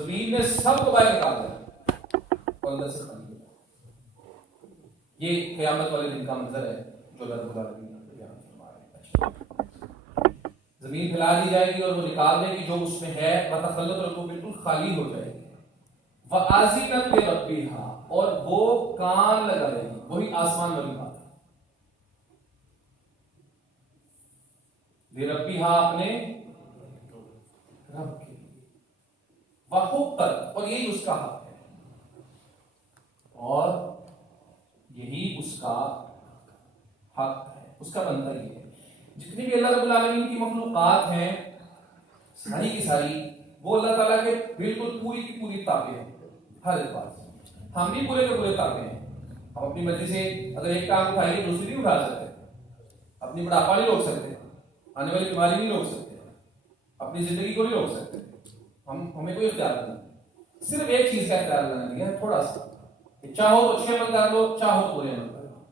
زمین نے سب کو باہر نکال دیا اور اندر سے خالی ہو جائے. یہ قیامت والے دن کا منظر ہے جو اللہ رب العالمین نے بیان فرمایا ہے. زمین پھیلا دی جائے گی اور وہ نکال دے گی جو اس میں ہے، وتخلت، اور وہ بالکل خالی ہو جائے گی. وَأَذِنَتْ لِرَبِّهَا، اور وہ کان لگا لے گی. وہی آسمان والی بات ہے. لِرَبِّهَا، اپنے رب کے لیے. وَحُقَّتْ، اور یہی اس کا حق ہے، اور یہی اس کا حق ہے، اس کا بندہ یہ ہے. جتنی بھی اللہ رب العالمین کی مخلوقات ہیں ساری کی ساری وہ اللہ تعالیٰ کے بالکل پوری کی پوری تابع ہیں ہر اعتبار سے. ہم بھی پورے کے پورے تابع ہیں. ہم اپنی مرضی سے اگر ایک کام اٹھائیں دوسری نہیں اٹھا سکتے، اپنی بڑھاپا نہیں روک سکتے، آنے والی بیماری نہیں روک سکتے، اپنی زندگی کو نہیں روک سکتے. ہمیں کوئی اختیار نہیں. صرف ایک چیز کا اختیار کرنا دیا ہے، تھوڑا سا، کہ چاہو تو اچھے عمل کر لو، چاہو تو برے عمل کر لو.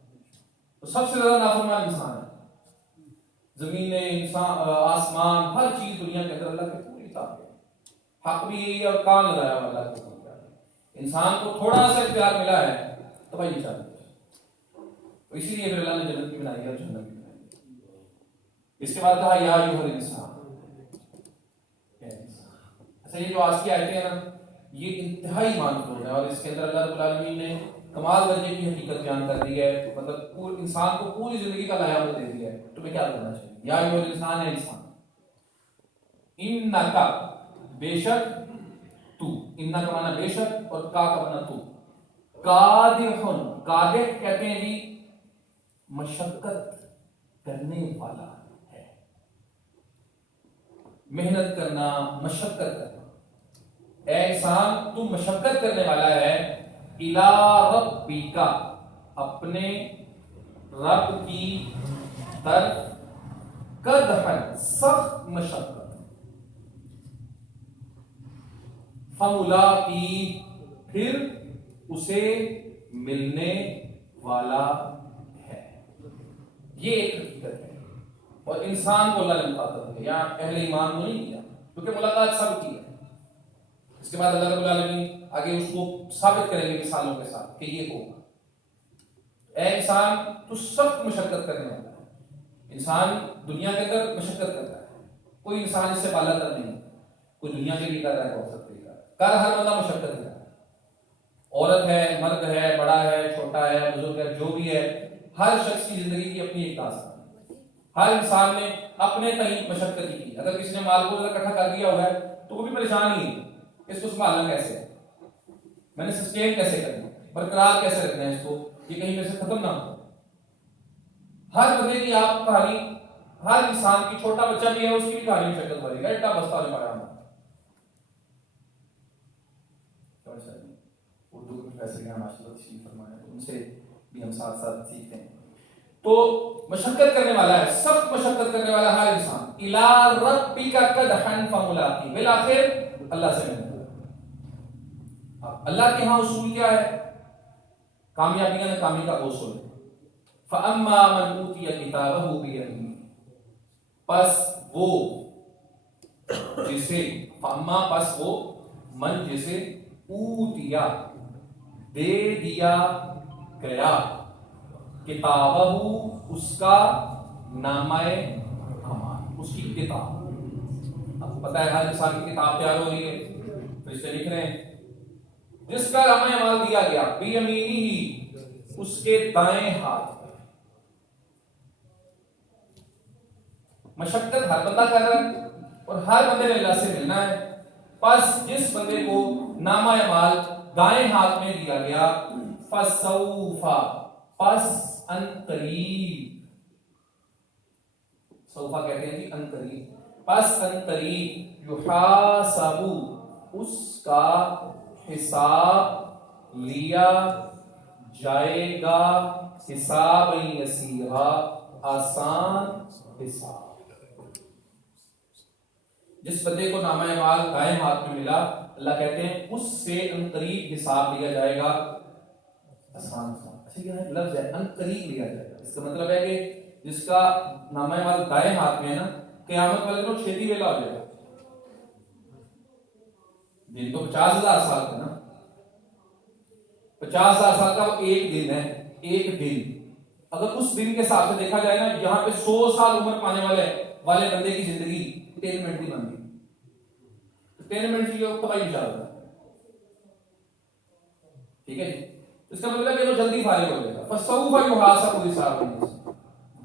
تو سب سے زیادہ نافرمان انسان ہے. زمین، انسان، آسمان، ہر چیز دنیا کے اندر اللہ کے پوری تابع ہے. حق بھی یہی ہے اور کان لگایا ہوا اللہ کے پوری تابع ہے. انسان کو تھوڑا سا اختیار ملا ہے تو بھائی یہ چاہتے ہیں. اسی لیے پھر اللہ نے جنت کی بنائی ہے اور جہنم کی بنائی ہے. اس کے بعد کہا یا ایھا الانسان. اچھا، یہ جو آج کی آیتیں ہیں نا، یہ انتہائی معنی ہے، اور اس کے اندر اللہ رب العالمین نے کمال درجے کی حقیقت بیان کر دی ہے. مطلب انسان کو پوری زندگی کا لائحہ دے دیا ہے. تمہیں کیا کرنا چاہیے؟ یا ایھا الانسان، ہے انسان، انکا، بے شک تو. انکا کا معنی بے شک، اور کا معنی تو. کادحن، کادح کہتے ہیں جی مشقت کرنے والا ہے، محنت کرنا، مشقت کرنا. اے انسان تو مشقت کرنے والا ہے. الی ربک، اپنے رب کی طرف. قدحن، سخت مشقت. فملاقی، پھر اسے ملنے والا ہے. یہ ایک حقیقت ہے، اور انسان کو اللہ نے مخاطب کیا، یا اہل ایمان کو نہیں کیا، کیونکہ ملاقات سب کی ہے. اس کے بعد اللہ رب العالمین آگے اس کو ثابت کریں گے مثالوں کے ساتھ کہ یہ ہوگا. اے انسان تو سخت مشقت کرنے والا ہے. انسان دنیا کے اندر مشقت کرتا ہے. کوئی انسان اس سے بالا تر نہیں. کوئی دنیا کے لیے کر رہا ہے، بہت سب طریقہ کر ہر بندہ مشقت کر رہا ہے. عورت ہے، مرد ہے، بڑا ہے، چھوٹا ہے، بزرگ ہے، جو بھی ہے، ہر شخص کی زندگی کی اپنی ایک داستان ہے. ہر انسان نے اپنے تئیں مشقت کی. اگر کسی نے مال کو اکٹھا کر دیا ہوا ہے تو وہ بھی پریشان ہی ہے. اس کو سنبھالنا کیسے ہے، میں نے سسٹین کیسے کرنا، برقرار کیسے رکھنا ہے اس کو، یہ کہیں پہ سے ختم نہ ہو. ہر بندے کی آپ کہانی، ہر انسان کی، چھوٹا بچہ بھی ہے اس کی بھی کہانی مشقت والی ہے. اتنا بستہ نہیں پایا ہم اردو کے پروفیسر یہاں ماشاء اللہ تشریف فرمائے ہیں، ان سے بھی ہم ساتھ ساتھ سیکھتے ہیں. تو مشقت کرنے والا ہے، سخت مشقت کرنے والا ہر انسان. الی ربک قدحن فملاقی، بالآخر اللہ سے ملنا. اللہ کے ہاں اصول کیا ہے؟ کامیابی یا ناکامی کا اصول ہے. فَأَمَّا مَنْ أُوتِيَ كِتَابَهُ بِيَمِينِهِ، پس وہ جسے، فَأَمَّا پس وہ، من جسے، اوتیا دے دیا گیا، کتابہ اس کا نامہ اعمال، اس کی کتاب. آپ کو پتا ہے ہر انسان کی کتاب تیار ہو رہی ہے، فرشتے لکھ رہے ہیں. جس کا نامہ اعمال دیا گیا، بیمینہ، اس کے دائیں ہاتھ. مشقت ہر بندہ کر رہا ہے اور ہر بندے نے اللہ سے ملنا ہے. پس جس بندے کو نامہ اعمال دائیں ہاتھ میں دیا گیا، فسوف، پس ان قریب، سوفا کہتے ہیں جی ان قریب، پس ان قریب، یحاسب، اس کا حساب لیا جائے گا، حساب یسیرا، آسان حساب. جس بندے کو نامہ اعمال دائیں ہاتھ میں ملا، اللہ کہتے ہیں اس سے ان قریب حساب لیا جائے گا، آسان. اچھا یہ لفظ ہے ان قریب لیا جائے گا، اس کا مطلب ہے کہ جس کا نامہ اعمال دائیں ہاتھ میں ہے نا، قیامت والے دن چھیتی ویلا ہو جائے گا. دن تو 50,000 سال کا نا، 50,000 سال کا وہ ایک دن ہے. ایک دن اگر اس دن کے حساب سے دیکھا جائے نا، یہاں پہ 100 سال عمر پانے والے بندے کی زندگی 10 منٹ کی بن گئی. 10 منٹ کی تباہی مچا رہا ہے. ٹھیک ہے جی. اس کا مطلب ہے کہ وہ جلدی فارغ ہو جائے گا. فسوف یحاسب حسابا یسیرا،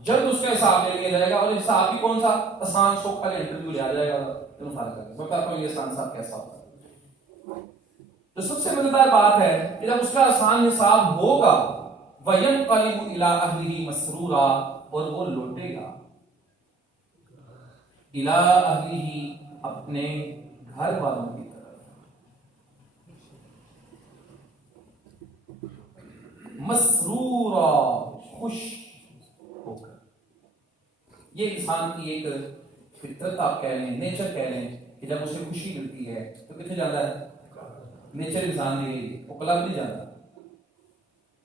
جلد اس کا حساب لے لیا جائے گا. اور حساب بھی کون سا؟ آسان سوکھا انٹرویو لیا جائے گا تم فارغ کر کے. میں کہتا ہوں یہ آسان صاحب کیسا ہوگا. تو سب سے مزیدار بات ہے کہ جب اس کا آسان حساب ہوگا وَيَنْقَلِبُ إِلَىٰ أَهْلِهِ مَسْرُورًا، اور وہ لوٹے گا إِلَىٰ أَهْلِهِ، اپنے گھر والوں کی طرف. مسرورا، خوش ہو کر. یہ انسان کی ایک فطرت آپ کہہ لیں، نیچر کہہ لیں کہ جب اسے خوشی ملتی ہے تو کتنے جاتا ہے؟ نیچر انسان دی گئی ہے، وہ کلب نہیں جاتا.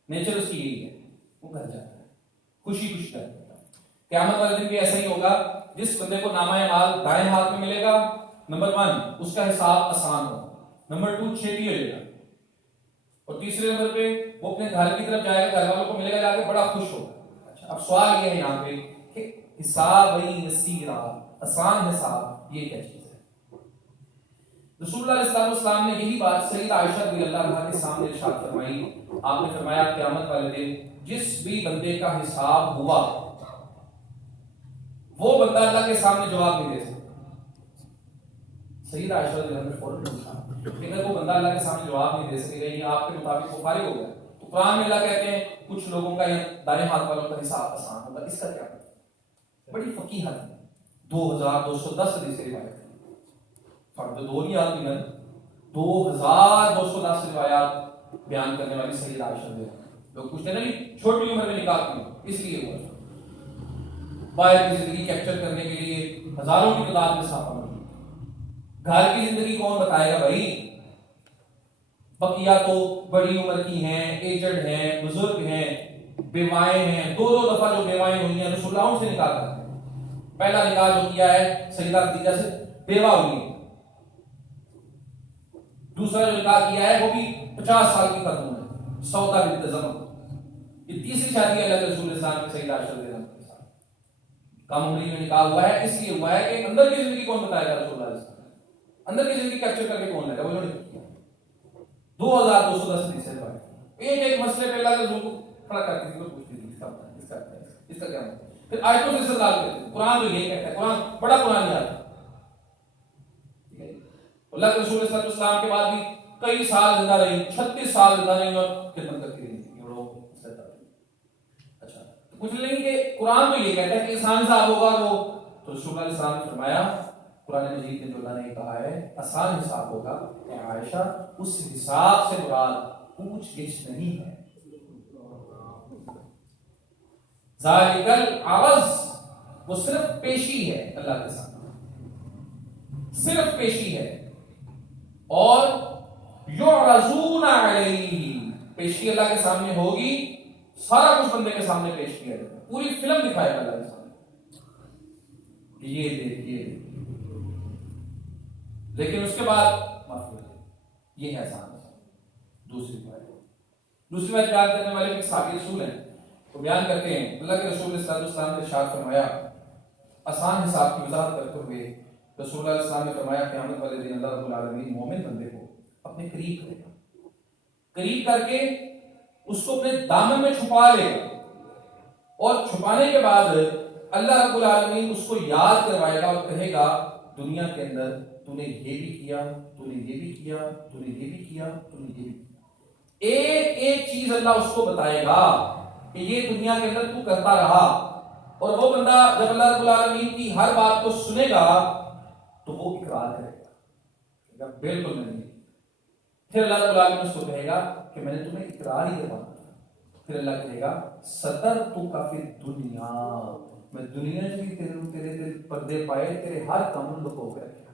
نیچر اس کی یہی ہے، وہ گھر جاتا ہے خوشی خوشی کرتا ہے. قیامت والے دن بھی ایسا ہی ہوگا. جس بندے کو نامہ اعمال دائیں ہاتھ میں ملے گا، نمبر 1 اس کا حساب آسان ہوگا، نمبر 2 چھیٹی ہو جائے گا، اور تیسرے نمبر پہ وہ اپنے گھر کی طرف جائے گا، گھر والوں کو ملے گا، جا کے بڑا خوش ہوگا. اچھا اب سوال یہ ہے یہاں پہ کہ حساب یسیرا، آسان حساب، یہ کیا چیز ہے؟ رسول اللہ علیہ السلام نے یہی بات سیدہ عائشہ رضی اللہ عنہا کے سامنے ارشاد فرمائی. آپ نے فرمایا قیامت والے دن جس بھی بندے کا حساب ہوا وہ بندہ اللہ کے سامنے جواب نہیں دے سکتا. سیدہ عائشہ رضی اللہ عنہا نے فوراً پوچھا کہ اگر وہ بندہ اللہ کے سامنے جواب نہیں دے سکے گا، یعنی آپ کے مطابق وہ فارغ ہو گیا، تو قرآن میں اللہ کہتے ہیں کچھ لوگوں کا دائیں ہاتھ والوں کا حساب آسان ہوگا. اس کا کیا مطلب؟ بڑی فقیہت ہے. 2210 حدیث روایت ہے. فرد دو ہی آدمی ہے، 2210 روایات بیان کرنے والی سیدہ عائشہ رضی اللہ عنہا. لوگ پوچھتے ہیں نا چھوٹی عمر میں نکاح کیوں؟ اس لیے ہوا باہر کی زندگی کیپچر کرنے کے لیے ہزاروں کی تعداد میں ساتھ عمل. گھر کی زندگی کون بتائے گا بھائی؟ بقیہ تو بڑی عمر کی ہیں، ایجڈ ہیں، بزرگ ہیں، بیوائیں ہیں. 2 دفعہ جو بیوائیں ہوئی ہیں رسول اللہ سے نکاح کرتے ہیں. پہلا نکاح جو کیا ہے سیدہ خدیجہ سے بیوہ ہوئی ہے. دوسرا جو نکاح کیا ہے وہ بھی 50 سال کی خاتون ہے، سودا بنت زمع. یہ تیسری شادی اللہ کے رسول اللہ کی سیدہ عائشہ رضی اللہ عنہا کے ساتھ. کم عمری میں نکاح ہوا ہے، اس لیے ہوا ہے کہ اندر کی زندگی کون بتائے گا؟ رسول اللہ علیہ وسلم. اندر کی زندگی کیپچر کر کے کون لے گا؟ وہ انہوں نے کیا. 2210 حدیث ہے. ایک مسئلے پہ اللہ کے رسول کو کھڑا کرتی تھی، پوچھتی تھی اس کا کیا مطلب. پھر آیتوں سے استدلال کرتے تھے. قرآن تو یہی کہتا ہے، قرآن بڑا قرآن یاد ہے. اللہ کے رسول صلی اللہ علیہ وسلم کے بعد بھی کئی سال زندہ رہی، 36 سال زندہ رہی اور خدمت کرتی رہی. اچھا کچھ نہیں کہ قرآن تو یہ کہتا ہے کہ انسان حساب ہوگا تو رسول اللہ علیہ السلام نے فرمایا قرآن مجید میں جو اللہ نے کہا ہے آسان حساب ہوگا. اے عائشہ اس حساب سے مراد پوچھ گچھ نہیں ہے. ذالک العرض، وہ صرف پیشی ہے اللہ کے سامنے، صرف پیشی ہے. اور یعرضون علیہ، پیشی اللہ کے سامنے ہوگی، سارا کچھ بندے کے سامنے پیش کیا جائے گا، پوری فلم دکھائے گا اللہ کے سامنے کہ یہ دیکھ. لیکن اس کے بعد معافی ہو جائے. یہ ہے آسان. دوسری بات بیان کرنے والے ایک صحابی رسول ہیں، وہ بیان کرتے ہیں اللہ کے رسول صلی اللہ علیہ وسلم نے ارشاد فرمایا آسان حساب کی وضاحت کرتے ہوئے رسول اللہ علیہ وسلم نے فرمایا قیامت والے دن اللہ رب العالمین مومن بندے کو اپنے قریب کرے گا، قریب کر کے اس کو اپنے دامن میں چھپا لے گا، اور چھپانے کے بعد اللہ رب العالمین اس کو یاد کروائے گا اور کہے گا دنیا کے اندر تو نے یہ بھی کیا، تو نے یہ بھی کیا، تو نے یہ بھی کیا، تو نے یہ بھی کیا. ایک ایک چیز اللہ اس کو بتائے گا کہ یہ دنیا کے اندر تو کرتا رہا. اور وہ بندہ جب اللہ رب العالمین کی ہر بات کو سنے گا تو وہ اقرار کرے گا بالکل نہیں. پھر اللہ رب العالمین اس کو کہے گا کہ میں نے تمہیں اقرار ہی کروانا. پھر اللہ کہے گا سترتک فی الدنیا، میں دنیا میں بھی تیرے پردے پائے، تیرے ہر کام لکو کر رکھا.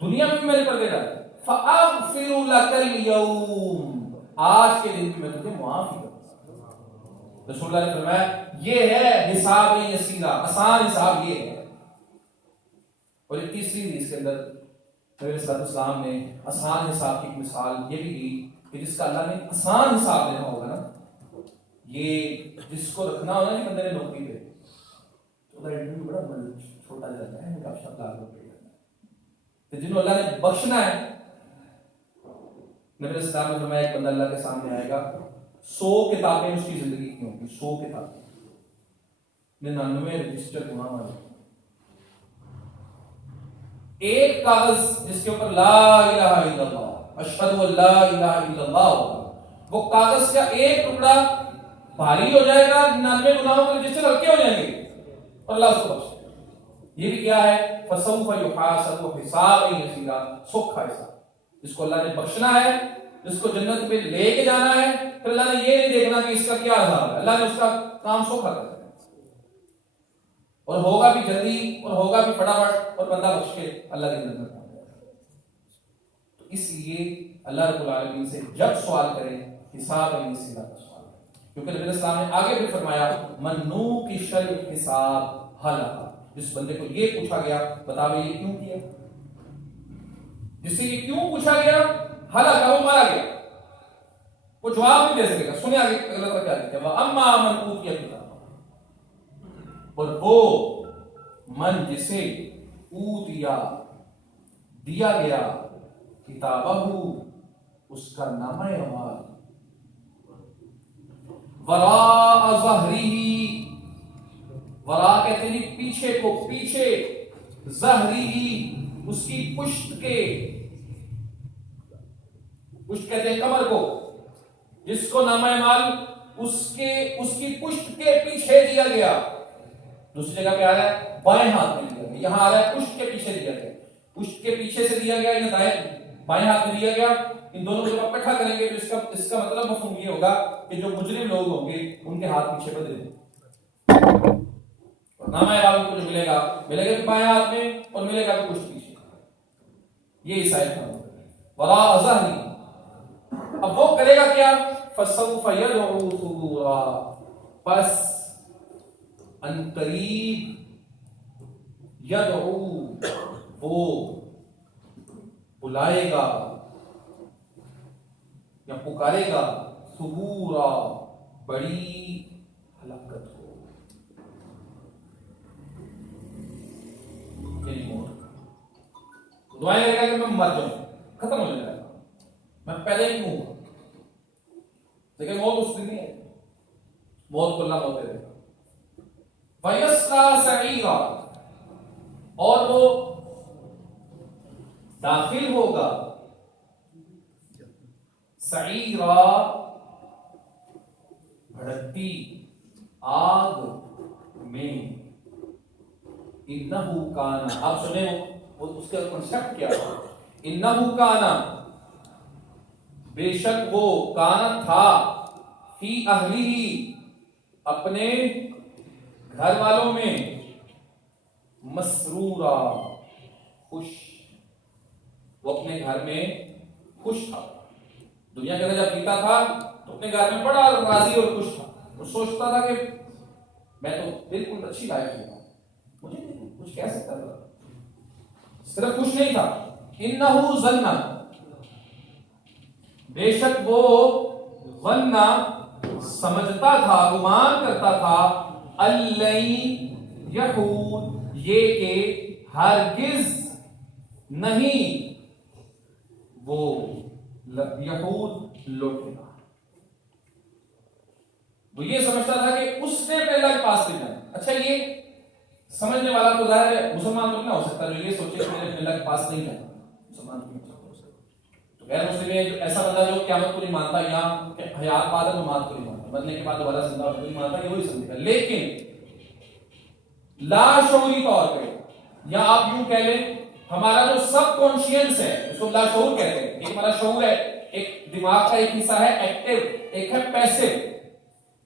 دنیا میں بھی میں نے پردے ڈالے. فاغفر لک اليوم، آج کے دن میں تجھے معافی کروں. رسول اللہ نے فرمایا یہ ہے حساب یسیرا، آسان حساب یہ ہے. اور ایک تیسری حدیث کے اندر نبی صلی اللہ علیہ وسلم نے آسان حساب کی مثال یہ بھی دی کہ جس کا اللہ نے آسان حساب دینا ہوگا نا، یہ جس کو رکھنا ہوگا نا بندے نے نوکری پہ، تو ادھر انٹرویو بڑا چھوٹا جاتا ہے، گپ شپ لاکھ روپے جاتا ہے۔ تو جنہوں اللہ نے بخشنا ہے، نبی صلی اللہ علیہ وسلم نے فرمایا ایک بندہ اللہ کے سامنے آئے گا، 100 کتابیں اس کی زندگی کی ہوں گی، 100 کتابیں، 99 رجسٹر گناہ والے، ایک کاغذ جس کے اوپر لا الہ الا اللہ اشہد ان لا الہ الا اللہ ہوگا، وہ کاغذ کا ایک ٹکڑا بھاری ہو جائے گا، 99 گناہوں کے رجسٹر ہلکے ہو جائیں گے اور اللہ اس کو بخش دے گا۔ یہ بھی کیا ہے؟ فسوف یحاسب حسابا یسیرا، سوکھا حساب، جس کو اللہ نے بخشنا ہے، جس کو جنت میں لے کے جانا ہے، پھر اللہ نے یہ نہیں دیکھنا کہ اس کا کیا عذاب ہے، اللہ نے اس کا کام سوکھا کر دیا اور ہوگا بھی جلدی اور ہوگا بھی فٹافٹ اور بندہ بخش کے اللہ کے جنت میں پہنچ جائے گا۔ تو اس لیے اللہ رب العالمین سے جب سوال کریں حساب یسیرا کا سوال کریں، کیونکہ نبی علیہ السلام نے آگے بھی فرمایا من نوقش الحساب ہلک، جس بندے کو یہ پوچھا گیا بتاوے یہ کیوں کیا، جس سے یہ کیوں پوچھا گیا ہلاک، وہ مارا گیا، وہ جواب نہیں دے سکے گا۔ سنیں آگے اللہ تعالیٰ کیا کہتے ہیں، وَأَمَّا مَنْ أُوتِيَ كِتَابَهُ، اور وہ من جسے اوتیا دیا گیا کتابہ اس کا نامہ اعمال وراء ظہری، وراء کہتے ہیں پیچھے کو، پیچھے، ظہری اس کی پشت کے، پشت کہتے ہیں کمر کو، جس کو نامہ اعمال اس کی پشت کے پیچھے دیا گیا۔ دوسری جگہ پہ آ رہا ہے بائیں ہاتھ میں دیا گیا، یہاں آ رہا ہے پشت کے پیچھے دیا گیا، پشت کے پیچھے سے دیا گیا یا دائیں بائیں ہاتھ میں دیا گیا، ان دونوں کو جب آپ اکٹھا کریں گے تو اس کا مطلب مفہوم یہ ہوگا کہ جو مجرم لوگ ہوں گے ان کے ہاتھ پیچھے بدلے ہوں، اور نامہ اعمال کو جو ملے گا کہ بائیں ہاتھ میں اور ملے گا کہ پشت پیچھے، یہ عیسائی کا وراء ظہری۔ اب وہ کرے گا کیا؟ فسوف یدعو ثبورا، پس ان قریب یدعو وہ بلائے گا یا پکارے گا، ثبورا بڑی ہلاکت ہو، یعنی موت، دعائیں لگا کہ میں مر جاؤں، ختم ہو جائے گا، میں پہلے ہی ہوں، لیکن موت اس دن نہیں ہے، موت کو اللہ موت دے دے گا۔ وَيَصْلَىٰ سَعِيرًا، اور وہ داخل ہوگا سعیرا بھڑکتی آگ میں، انہو کانا، آپ سنیں وہ اس کا کنسپٹ کیا ہے، انہو کانا بے شک وہ، کانا تھا، فی اہلی اپنے گھر والوں میں، مسرورا خوش، وہ اپنے گھر میں خوش تھا، دنیا کے اندر جب جیتا تھا تو اپنے گھر میں بڑا راضی اور خوش تھا، وہ سوچتا تھا کہ میں تو بالکل اچھی لائف جیتا ہوں، مجھے کچھ کہہ سکتا تھا، صرف خوش نہیں تھا، انہو ظن، بے شک وہ، ظن سمجھتا تھا، گمان کرتا تھا، الَّن یحور یہ کہ ہرگز نہیں وہ یحور لوٹے گا، وہ یہ سمجھتا تھا کہ اس نے پہلا کے پاس نہیں جانا۔ اچھا یہ سمجھنے والا تو ظاہر ہے مسلمان تو نہیں ہو سکتا جو یہ سوچے کہ میں نے اللہ کے پاس نہیں جانا، مسلمان تو نہیں ہو سکتا، تو غیر مسلم ہے ایسا بندہ جو قیامت کو نہیں مانتا یا حیات بعد ہے مات کو نہیں مانتا، مرنے کے بعد دوبارہ زندہ ہونے کو نہیں مانتا، یہ وہی سمجھے گا، لیکن لا شعوری طور پہ یا آپ یوں کہہ لیں ہمارا جو سب کانشینس ہے اس کو لا شعور کہتے ہیں، ایک ہمارا شعور ہے، ایک دماغ کا ایک حصہ ہے ایکٹیو، ایک ہے پیسو،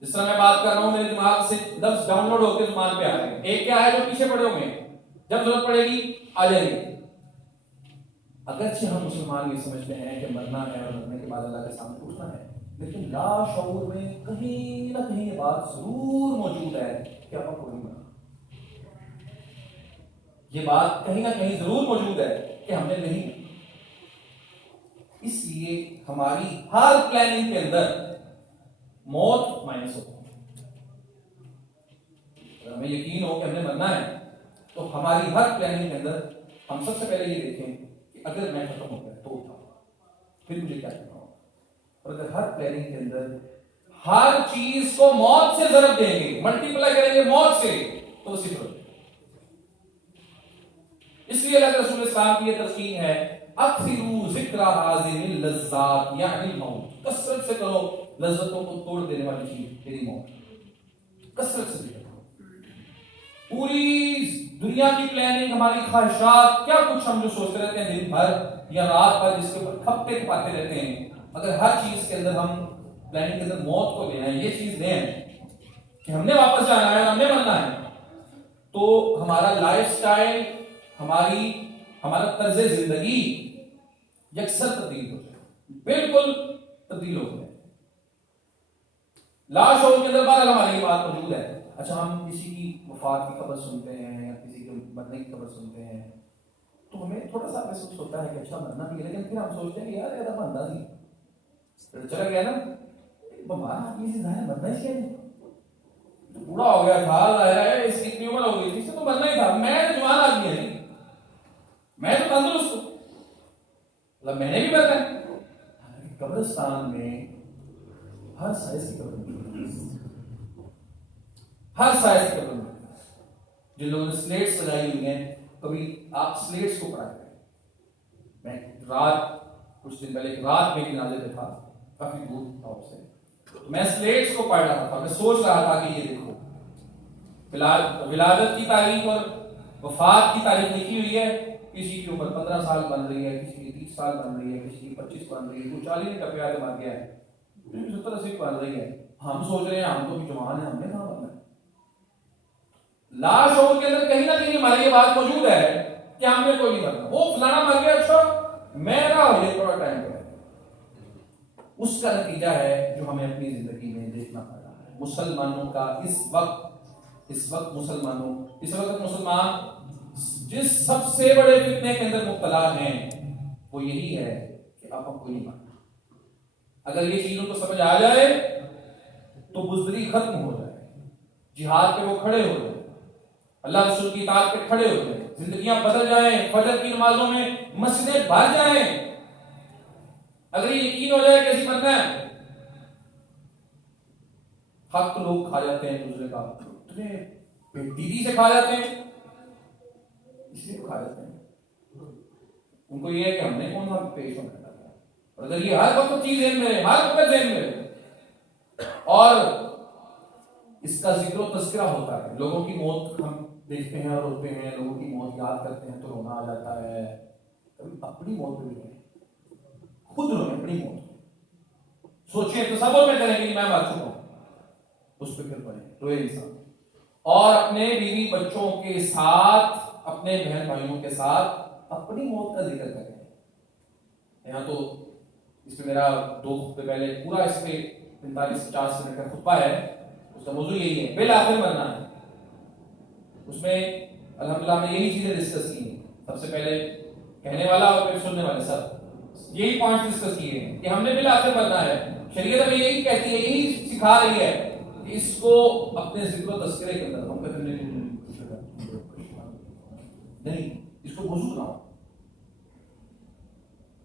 جس طرح میں بات کر رہا ہوں میرے دماغ سے لفظ ڈاؤن لوڈ ہوتے زبان پہ آ رہے ہیں، ایک کیا ہے جو پیچھے پڑے ہوئے ہیں، جب ضرورت پڑے گی آ جائیں گے۔ اگرچہ ہم مسلمان یہ سمجھتے ہیں کہ مرنا ہے اور مرنے کے بعد اللہ کے سامنے اٹھنا ہے، لیکن لا شعور میں کہیں نہ کہیں یہ بات ضرور موجود ہے کہ آپ کو نہیں مرنا، یہ بات کہیں نہ کہیں ضرور موجود ہے کہ ہم نے نہیں. اس لیے ہماری ہر پلاننگ کے اندر موت مائنس ہوتی ہے. اگر ہمیں یقین ہو کہ ہم نے مرنا ہے تو ہماری ہر پلاننگ کے اندر ہم سب سے پہلے یہ دیکھیں کہ اگر میں ختم ہو گیا تو اٹھا پھر مجھے کیا کرنا ہوگا. اور اگر ہر پلاننگ کے اندر ہر چیز کو موت سے ضرب دیں گے, ملٹیپلائی کریں گے موت سے, تو صفر ہو جائے. اس لیے اللہ کے رسول اسلام کی یہ تلقین ہے, اکثروا ذکر حاضر اللذات یعنی الموت. کثرت سے کرو لذتوں کو توڑ دینے والی چیز تیری موت. کثرت سے ذکر کرو. پوری دنیا کی پلاننگ, ہماری خواہشات, کیا کچھ ہم جو سوچتے رہتے ہیں دن بھر یا رات بھر, جس کے اوپر کھپتے کھپاتے رہتے ہیں, اگر ہر چیز کے اندر ہم پلاننگ کے اندر موت کو لے آئیں, یہ چیز لیں کہ ہم نے واپس جانا ہے, ہم نے مرنا ہے, تو ہمارا لائف سٹائل, ہمارا طرز زندگی یکسر تبدیل ہو جائے, بالکل تبدیل ہو جائے. لاش کے اندر بہرحال ہماری یہ بات موجود ہے. اچھا, ہم کسی کی وفات کی خبر سنتے ہیں یا کسی کے مرنے کی خبر سنتے ہیں تو ہمیں تھوڑا سا محسوس ہوتا ہے کہ اچھا مرنا بھی ہے, لیکن پھر ہم سوچتے ہیں کہ یار ایسا بندہ نہیں چلا گیا نا, بیمار آدمی سے ظاہر مرنا ہی چاہیے, بوڑھا ہو گیا تھا, ظاہر ہے اس کی اتنی عمر ہو گئی تھی, اس سے تو مرنا ہی تھا. میں جوان آدمی ہے, میں تو تندرست ہوں, مطلب میں نے بھی مرنا ہے. قبرستان میں ہر سائز کی قبر موجود ہے, ہر سائز کی قبر موجود ہے. جن لوگوں نے سلیٹس سجائی ہوئی ہیں, کبھی آپ سلیٹس کو پڑھا کریں. میں کچھ دن پہلے رات میں جنازے پہ تھا, کافی دور تھا اس سے, میں سلیٹس کو پڑھ رہا تھا. میں سوچ رہا تھا کہ یہ دیکھو ولادت کی تاریخ اور وفات کی تاریخ لکھی ہوئی ہے. کسی کی عمر 15 سال بن رہی ہے, کسی کی 30 سال بن رہی ہے, کسی کی 25 بن رہی ہے, کوئی 40 میں ٹپیا کے مر گیا ہے, 70-80 بن رہی ہے. ہم سوچ رہے ہیں ہم تو جوان ہیں, ہم نے کہاں مرنا ہے. لاش کے اندر کہیں نہ کہیں ہماری یہ بات موجود ہے کہ ہم نے کوئی نہیں مرنا. وہ فلانا مر گیا, اچھا میں نہ ہو یہ تھوڑا ٹائم پہ. اس کا نتیجہ ہے جو ہمیں اپنی زندگی میں دیکھنا پڑ رہا ہے. مسلمانوں کا اس وقت مسلمان جس سب سے بڑے فتنے کے اندر مبتلا ہیں وہ یہی ہے کہ آپ کو نہیں ماننا. اگر یہ چیزوں کو سمجھ آ جائے تو بزدلی ختم ہو جائے, جہاد پہ وہ کھڑے ہو جائے, اللہ رسول کی اطاعت پہ کھڑے ہو جائیں, زندگیاں بدل جائیں, فجر کی نمازوں میں مسجدیں بھر جائیں. اگر یہ یقین ہو جائے کیسی مرنا ہے. حق لوگ کھا جاتے ہیں دوسرے کا, دیدی سے کھا جاتے ہیں, اس لیے کھا جاتے ہیں. ان کو یہ ہے کہ ہم نے کون سا پیش ہونا ہے. اور اگر یہ ہر وقت چیز ذہن میں رہے, ہر وقت ذہن میں رہے, اور اس کا ذکر و تذکرہ ہوتا ہے, لوگوں کی موت ہم دیکھتے ہیں اور روتے ہیں, لوگوں کی موت یاد کرتے ہیں تو رونا آ جاتا ہے. کبھی اپنی موت بھی روئے, خود روئے اپنی موت. سوچیں, تصور میں کریں کہ میں مر چکا ہوں, اس پہ پھر پڑے روئے انسان. اور اپنے بیوی بچوں کے ساتھ, اپنے بہن بھائیوں کے ساتھ اپنی موت کا ذکر کریں. یہاں تو اس میں میرا 2 ہفتے پہلے پورا اس پہ 45-50 منٹ کا خطبہ ہے, اس کا موضوع یہی ہے, بالآخر مرنا ہے. اس میں الحمدللہ ہم نے یہی چیزیں ڈسکس کی ہیں. سب سے پہلے کہنے والا اور پھر سننے والے سب یہی پوائنٹ ڈسکس کیے ہیں کہ ہم نے بالآخر مرنا ہے. شریعت ہمیں یہی کہتی ہے, یہی سکھا رہی ہے کہ اس کو اپنے ذکر و تذکرے کے اندر ہم کرنے نہیں, اس کو موضوع بناؤ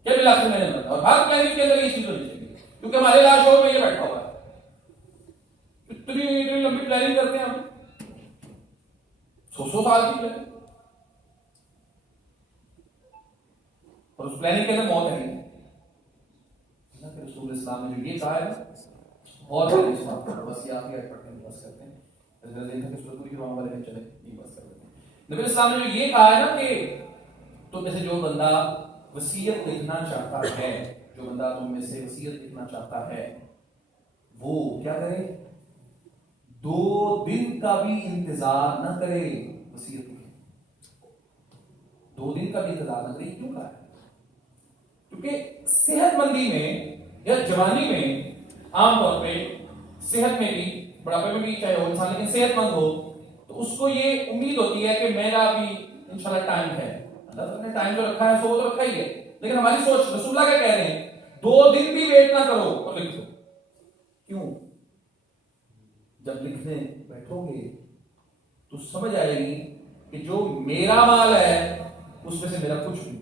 کہ بالآخر میں نے مرنا. اور ہر پلاننگ کے اندر یہ چیز ہونی چاہیے, کیونکہ ہمارے لاش میں یہ بیٹھا ہوا ہے. اتنی لمبی پلاننگ کرتے ہیں ہم, 100 سال کی پلاننگ, اور اس پلاننگ کے اندر موت ہے نہیں. رسول اسلام نے جو یہ کہا ہے, اور بس یہ آپ کی ایڈ پڑھتے ہیں, بس کرتے ہیں, نبی اسلام نے جو یہ کہا ہے نا کہ تو میں سے جو بندہ وصیت لکھنا چاہتا ہے, جو بندہ تم میں سے وصیت لکھنا چاہتا ہے, وہ کیا کرے, 2 دن کا بھی انتظار نہ کرے وصیت لکھے. 2 دن کا بھی انتظار نہ کرے. کیوں کہا ہے؟ کیونکہ صحت مندی میں یا جوانی میں عام طور پہ, صحت میں بھی, بڑھاپے میں بھی چاہے وہ انسان لیکن صحت مند ہو, تو اس کو یہ امید ہوتی ہے کہ میرا بھی انشاءاللہ ٹائم ہے، اللہ تعالیٰ نے ٹائم جو رکھا ہے سو وہ تو رکھا ہی ہے، لیکن ہماری سوچ رسول اللہ کیا کہہ رہے ہیں 2 دن بھی ویٹ نہ کرو اور لکھ دو. کیوں؟ جب لکھنے بیٹھو گے تو سمجھ آئے گی کہ جو میرا مال ہے اس میں سے میرا کچھ نہیں،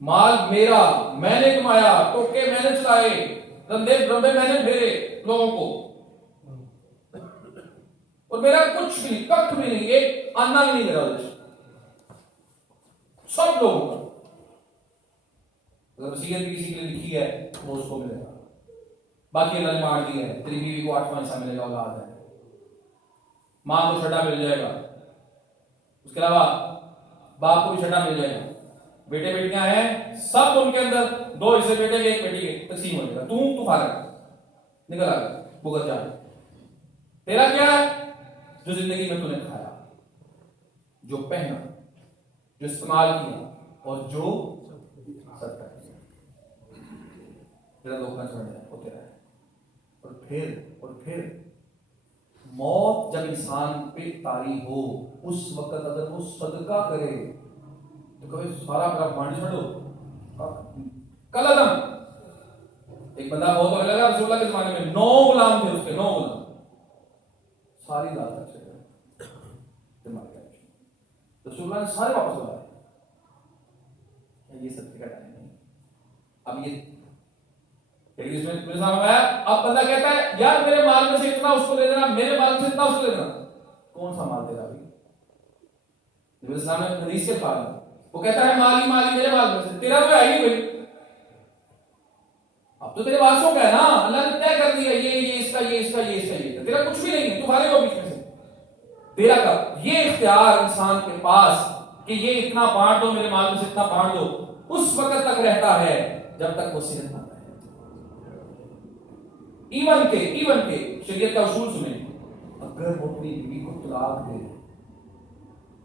مال میرا، میں نے کمایا، ٹوکے میں نے چلائے، رندے برمبے میں نے پھیرے لوگوں کو، اور میرا کچھ بھی کچھ بھی نہیں، ایک آنا بھی نہیں میرا وجہ سب لوگوں کا. اگر وصیت بھی کسی کے لیے لکھی ہے وہ اس کو ملے گا، باقی اللہ نے مار دی ہے، تیری بیوی کو 8واں حصہ ملے گا، اولاد ہے، ماں کو چھٹا مل جائے گا، اس کے علاوہ باپ کو بھی چھٹا مل جائے گا، بیٹے بیٹیاں ہیں سب ان کے اندر 2 حصے بیٹے کے 1 بیٹی کے تقسیم ہو جائے گا. تو فارغ نکل آ گیا بھگت جا. تیرا کیا ہے؟ جو زندگی میں تو نے کھایا، جو پہنا، جو استعمال کیا اور جو صدقہ کیا، تیرا دھوکہ چھوڑ جائے وہ تیرا ہے. اور پھر موت جب انسان پہ طاری ہو اس وقت اگر وہ صدقہ کرے تو کبھی سارا میرا پانی چھوڑو کل عدم. ایک بندہ بہت ہونے لگا رسول اللہ کے زمانے میں، 9 غلام تھے اس کے، 9 غلام، ساری ذات اچھے رسول اللہ نے سارے واپس بلائے. یہ سب کا ٹائم نہیں. اب یہ اب بندہ کہتا ہے یار میرے مال میں سے اتنا اس کو دے دینا، میرے مال میں سے اتنا اس کو دے دینا. کون سا مال تیرا بھی؟ نبی اسلام نے حدیث کے الفاظ میں وہ کہتا ہے مالی مالی میرے مال میں سے، تیرا تو ہے ہی بھائی. اب تو تیرے واسطوں کا ہے نا، اللہ نے طے کر دیا یہ اس کا یہ اس کا یہ اس کا یہ، تیرا کچھ بھی نہیں ہے، تو فارغ ہو بیچ میں سے. تیرا کا یہ اختیار انسان کے پاس کہ یہ اتنا بانٹ دو میرے مال میں سے اتنا بانٹ دو، اس وقت تک رہتا ہے جب تک وہ صحت مند ہے. ایون کے شریعت کا اصول سنیں، اگر وہ اپنی بیوی کو طلاق دے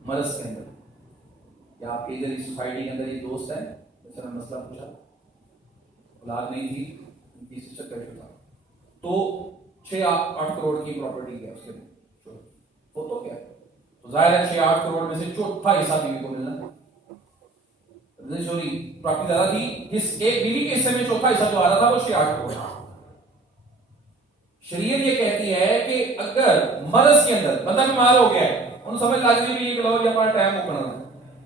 مرض کے اندر، یا آپ کے ادھر سوسائٹی کے اندر یہ دوست ہے مثلا مسئلہ پوچھا، اولاد نہیں تھی، ان کی سسٹر کا ایشو تھا، تو 6-8 کروڑ کی پراپرٹی کیا اس کے وہ تو کیا تو ظاہر ہے 6-8 کروڑ میں سے چوتھا حصہ بیوی کو ملنا. سوری پراپرٹی زیادہ تھی، ایک بیوی کے حصے میں چوتھا حصہ جو آ رہا تھا وہ 6-8 کروڑ. شریعت یہ کہتی ہے کہ اگر مرض کے اندر بندہ بیمار ہو گیا ہے، انہوں سمجھ لازمی بھی یہ کہ لو یہ ہمارا ٹائم اوپن ہونا ہے،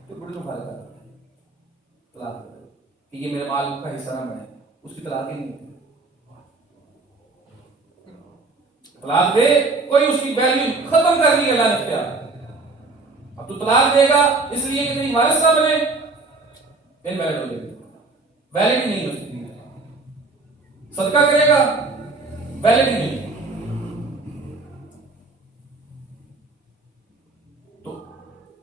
تو بڑی تو فائدہ ہے طلاق دے کہ یہ میرے مال کا حصہ نہ بنے، اس کی طلاق ہی نہیں ہوتی. طلاق دے کوئی اس کی ویلیو ختم کر دی اللہ نے کیا. اب تو طلاق دے گا اس لیے کہ تیری وارث نہ بنے، انویلڈ ہو جائے گی، ویلڈ نہیں ہے اس کی. صدقہ کرے گا ویلڈ نہیں. تو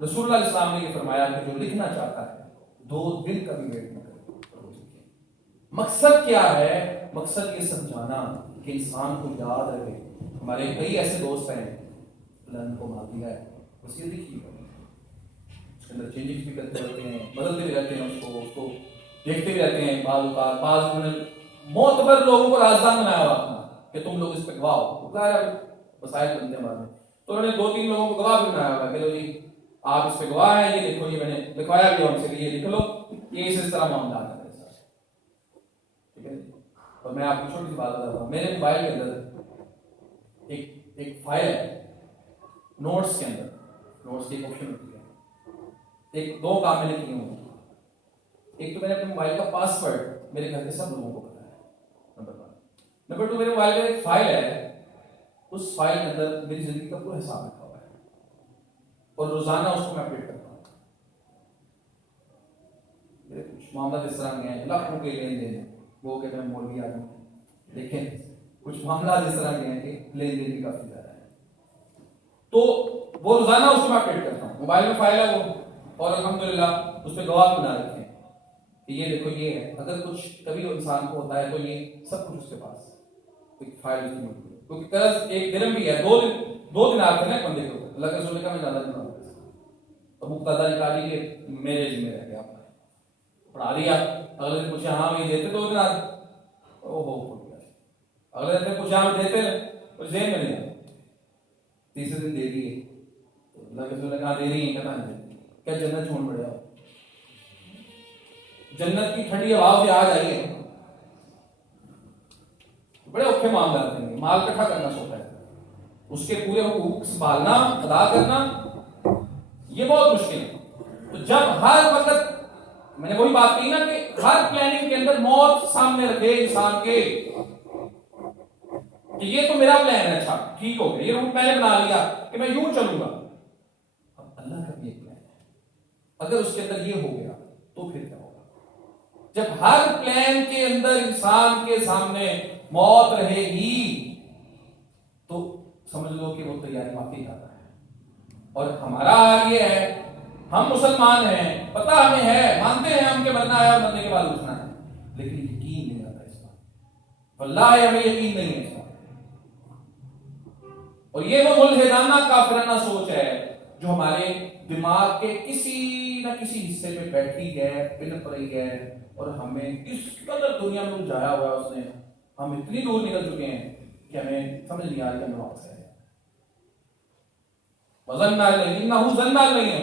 رسول اللہ علیہ السلام نے یہ فرمایا کہ جو لکھنا چاہتا ہے 2 دن کا بھی ویٹ نہ کرے. مقصد کیا ہے؟ مقصد یہ سمجھانا کہ انسان کو یاد رہے. ہمارے کئی ایسے دوست ہیں اللہ نے کو مار دیا ہے، اس کی لکھی اس کے اندر چینجز بھی کرتے رہتے ہیں، بدلتے بھی رہتے ہیں، اس کو دیکھتے بھی رہتے ہیں. بعض معتبر لوگوں کو رازدان بنایا ہوا اپنا کہ تم لوگ اس پہ گواہ ہو، مسائل بنتے ہیں بعد میں. تو انہوں نے 2-3 لوگوں کو گواہ بھی بنایا ہوا کہ لو جی آپ اس پہ گواہ ہیں، یہ دیکھو یہ میں نے لکھوایا بھی ہم سے کہ یہ لکھ لو، یہ اس طرح معاملات ہے میرے ساتھ. ٹھیک ہے. اور میں آپ کو چھوٹی سی بات بتاتا ہوں، میرے موبائل کے اندر ایک فائل ہے، نوٹس کے اندر، نوٹس کی ایک آپشن ہوتی ہے، 2 کام میں نے کیے ہوں. ایک تو میں نے اپنے موبائل کا پاسورڈ میرے گھر کے سب لوگوں کو پتا ہے، نمبر 2 میرے موبائل میں ایک فائل ہے، اس فائل کے اندر میری زندگی کا پورا حساب رکھا ہوا ہے اور روزانہ اس کو میں اپڈیٹ کرتا ہوں. میرے کچھ معاملات اس طرح کے ہیں، لاکھوں کے لین دین ہیں، وہ کہتے ہیں مولوی آدمی، لیکن کچھ معاملات اس طرح کے ہیں کہ لین دین بھی کافی زیادہ ہے. تو وہ روزانہ اس کو میں اپڈیٹ کرتا ہوں. موبائل میں فائل ہے وہ، اور الحمدللہ اس پہ گواہ بنا رکھے ہیں کہ یہ دیکھو یہ ہے. اگر کچھ کبھی انسان کو ہوتا ہے تو یہ سب کچھ اس کے پاس ایک فائل کی موجود ہے. کیونکہ قرض 1 درہم بھی ہے، 2 دن آتے ہیں بندے کو، اللہ کے رسول کا میں زیادہ دن آتا ہے تو مقتدہ نکالی کہ میرے ذمہ رہ گیا، پڑھا دیا. اگلے دن پوچھا ہاں یہ دیتے 2 دن آتے، اگلے دن پوچھا ہم دیتے اور ذہن میں نہیں آتا. تیسرے دن دے دیے اللہ کے رسول کہا دے رہی ہیں کہنا ہے کیا جنت چھوڑ پڑے ہو؟ جنت کی ٹھنڈی ہوا سے آ جائیے، بڑے اوکھے معاملات ہیں، مال اکٹھا کرنا ہوتا ہے، اس کے پورے حقوق سنبھالنا ادا کرنا یہ بہت مشکل ہے۔ تو جب ہر وقت میں نے وہی بات کہی نا کہ ہر پلاننگ کے اندر موت سامنے رکھے انسان کے کہ یہ تو میرا پلان ہے، اچھا ٹھیک ہو گیا، یہ روٹ میں نے بنا لیا کہ میں یوں چلوں گا، اب اللہ کا بھی ایک پلان ہے، اگر اس کے اندر یہ ہو گیا تو پھر کیا ہوگا؟ جب ہر پلان کے اندر انسان کے سامنے موت رہے گی تو سمجھ لو کہ وہ تیاری واقعی کرتا ہے۔ اور ہمارا حال یہ ہے، ہم مسلمان ہیں، پتہ ہمیں ہے، مانتے ہیں ہم کہ مرنا ہے اور مرنے کے بعد اٹھنا ہے، لیکن یقین نہیں آتا اس بات، واللہ ہمیں یقین نہیں ہے اس بات۔ اور یہ وہ ملحدانہ کافرانہ سوچ ہے جو ہمارے دماغ کے کسی نہ کسی حصے میں بیٹھی ہے، پنپ رہی ہے، اور ہمیں اس قدر دنیا میں الجھایا ہوا ہے اس نے، ہم اتنی دور نکل چکے ہیں کہ ہمیں سمجھ نہیں آ رہی کہ ہمیں واپس ہے۔ وزن نہیں ہے،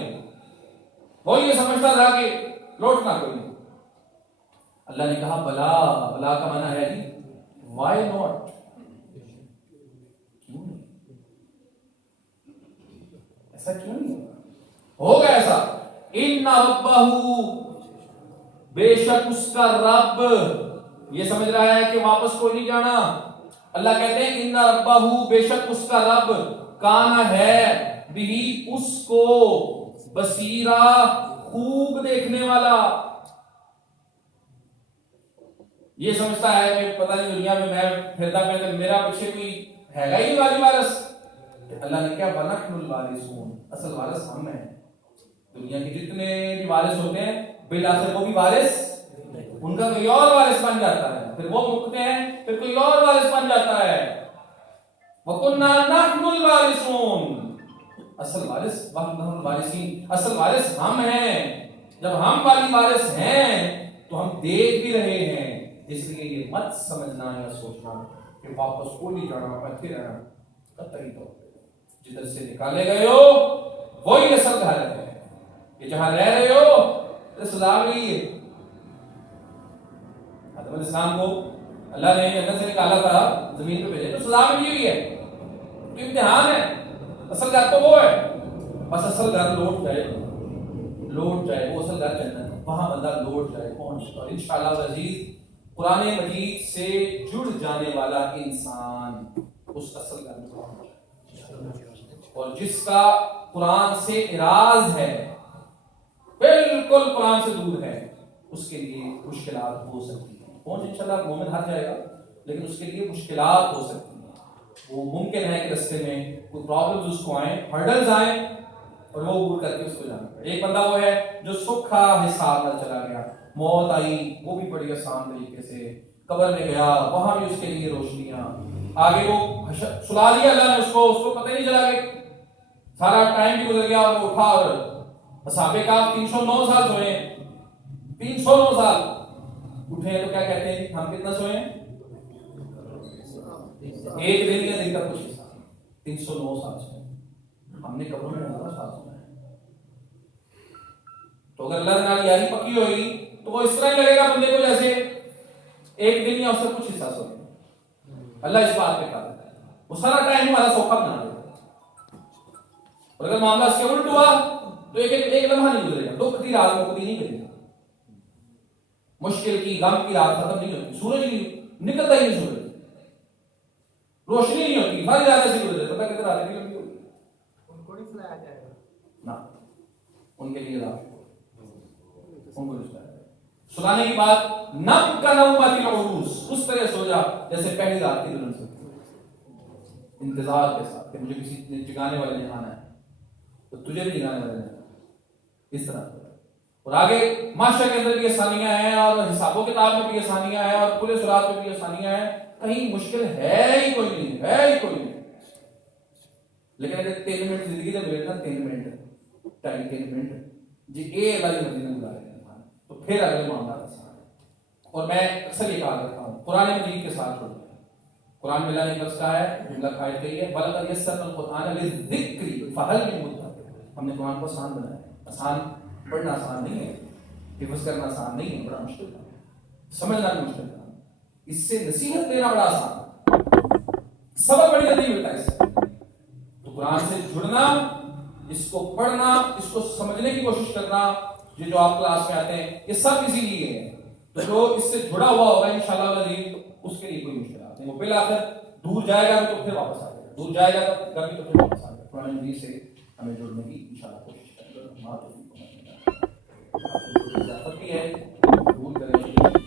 وہ یہ سمجھتا تھا کہ لوٹنا کوئی نہیں۔ اللہ نے کہا بلا، بلا کا معنی ہے جی وائی ناٹ، کیوں نہیں، ایسا کیوں نہیں ہوگا ایسا؟ ان ربہ، بے شک اس کا رب، یہ سمجھ رہا ہے کہ واپس کوئی نہیں جانا۔ اللہ کہتے ہیں ان ربہ، بے شک اس کا رب، کانا ہے بھی اس کو بصیرا، خوب دیکھنے والا۔ یہ سمجھتا ہے کہ پتہ نہیں دنیا میں میں پھرتا پھرتا میرا پیچھے کوئی ہے گا ہی والی وارث۔ اللہ نے کیا وَنَحْنُ الْوَارِثُونَ، اصل وارث ہم ہیں۔ دنیا کے جتنے بھی وارث ہوتے ہیں بالآخر وہ بھی وارث، ان کا کوئی اور وارث بن جاتا ہے، پھر وہ مکتے ہیں پھر کوئی اور وارث بن جاتا ہے۔ وَكُنَّا نَحْنُ الْوَارِثُونَ، اصل وارث وَنَحْنُ الْوَارِثِينَ، اصل وارث ہم ہیں۔ جب ہم والی وارث ہیں تو ہم دیکھ بھی رہے ہیں، اس لیے یہ مت سمجھنا یا سوچنا کہ واپس کو نہیں جانا، بیٹھے رہنا، قطعی طور پہ جدھر سے نکالے گئے ہو وہی اصل گھر ہے، کہ جہاں رہ رہے ہو سزا ملی ہے۔ آدم علیہ السلام کو اللہ نے جنت سے نکالا تھا، زمین پہ بھیجے تو سزا ملی ہوئی ہے، تو امتحان ہے، اصل گھر تو وہ ہے، بس اصل گھر لوٹ جائے وہ اصل گھر جنت ہے، وہاں بندہ لوٹ جائے پہنچ، اور انشاءاللہ العزیز قرآن مجید سے جڑ جانے والا انسان اس اصل گھر میں پہنچ جائے، اور جس کا قرآن سے اعراض ہے، بالکل قرآن سے دور ہے، اس کے لیے مشکلات ہو سکتی ہیں۔ کون انشاءاللہ مومن ہر جائے گا، لیکن اس کے لیے مشکلات ہو سکتی ہیں۔ وہ ممکن ہے کہ رستے میں کوئی پرابلمز اس کو آئیں، ہرڈلز آئیں، اور وہ عبور کر کے اس کو جانا پڑے۔ ایک بندہ وہ ہے جو سکھا حساب نہ چلا گیا، موت آئی وہ بھی بڑی آسان طریقے سے، قبر میں گیا وہاں بھی اس کے لیے روشنیاں، آگے وہ سلا دیا اللہ نے اس کو پتہ ہی نہیں چلا کہ سارا ٹائم بھی گزر گیا، اور وہ اٹھا، اور اصحاب کہف 309 سال سوئے ہیں، 309 سال اٹھے ہیں، تو کیا کہتے ہیں ہم کتنا سوئے ہیں؟ ایک دن یا دن کا کچھ حصہ، 309 سال سوئے، ہم نے قبروں میں ہزاروں سال سوئے ہیں۔ تو اگر اللہ تعالیٰ یاری پکی ہوگی تو وہ اس طرح لگے گا بندے کو جیسے ایک دن یا اس سے کچھ حصہ سوئے۔ اللہ اس بات پہ قادر ہے، وہ سارا ٹائم ہمارا سوکھا بنا دے گا، اور اگر معاملہ اس کے الٹ ہوا تو ایک لمحہ نہیں گزرے گا، دکھ کی رات مکمل نہیں کرے گا، مشکل کی غم کی رات ختم نہیں ہوتی، سورج نہیں نکلتا ہی نہیں، سورج روشنی نہیں ہوتی، ساری رات ایسی گزرے، پتہ کتنے راتیں نہیں لمبی ہوتی، ان کو نہیں سلایا جائے گا، نہ ان کے لیے رات ان کو نہیں سلایا جائے گا۔ سلانے کی بات نم کا نومت العروس، اس طرح سو جا جیسے پہلی رات کی دلہن سوتی ہے، انتظار کے ساتھ کہ مجھے کسی نے جگانے والے نے آنا ہے تو تجھے بھی جگانے والے نے آنا ہے، اس طرح۔ اور آگے معاشرے کے اندر بھی آسانیاں ہیں، اور حساب و کتاب میں بھی آسانیاں ہیں، اور پورے سرات میں بھی آسانیاں ہیں، کہیں مشکل ہے ہی کوئی نہیں، ہے ہی کوئی نہیں۔ لیکن اگر 3 منٹ زندگی دے بیٹھنا، 3 منٹ 3 منٹ جی اے اللہ کی مرضی میں گزارے تو پھر اگلے معاملات آسان ہے۔ اور میں اکثر یہ کہا کرتا ہوں قرآن مجید کے ساتھ چھوڑ دیں، قرآن میں اللہ نے لفظ کہا ہے، جملہ قائل کہی ہے، وَلَقَدْ يَسَّرْنَا الْقُرْآنَ لِلذِّكْرِ فَهَلْ مِن مُدَّكِرٍ، ہم نے قرآن کو آسان بنایا ہے. آسان پڑھنا آسان نہیں ہے, حفظ کرنا آسان نہیں ہے, بڑا مشکل کام ہے, سمجھنا بھی مشکل کام ہے. اس سے نصیحت لینا بڑا آسان ہے, سبق بڑی جلدی ملتا ہے اس سے. تو قرآن سے جڑنا, اس کو پڑھنا, اس کو سمجھنے کی کوشش کرنا, یہ جو آپ کلاس میں آتے ہیں یہ سب اسی لیے ہے. تو جو اس سے جڑا ہوا ہوگا انشاءاللہ العزیز اس کے لیے کوئی مشکلات نہیں. وہ بالآخر دور جائے گا تو پھر واپس آ جائے گا, دور جائے گا کبھی تو پھر واپس آ جائے گا. قرآن مجید سے ہمیں جڑنے کی انشاءاللہ کوشش کریں گے. اضافت بھی ہے, دور کریں گے.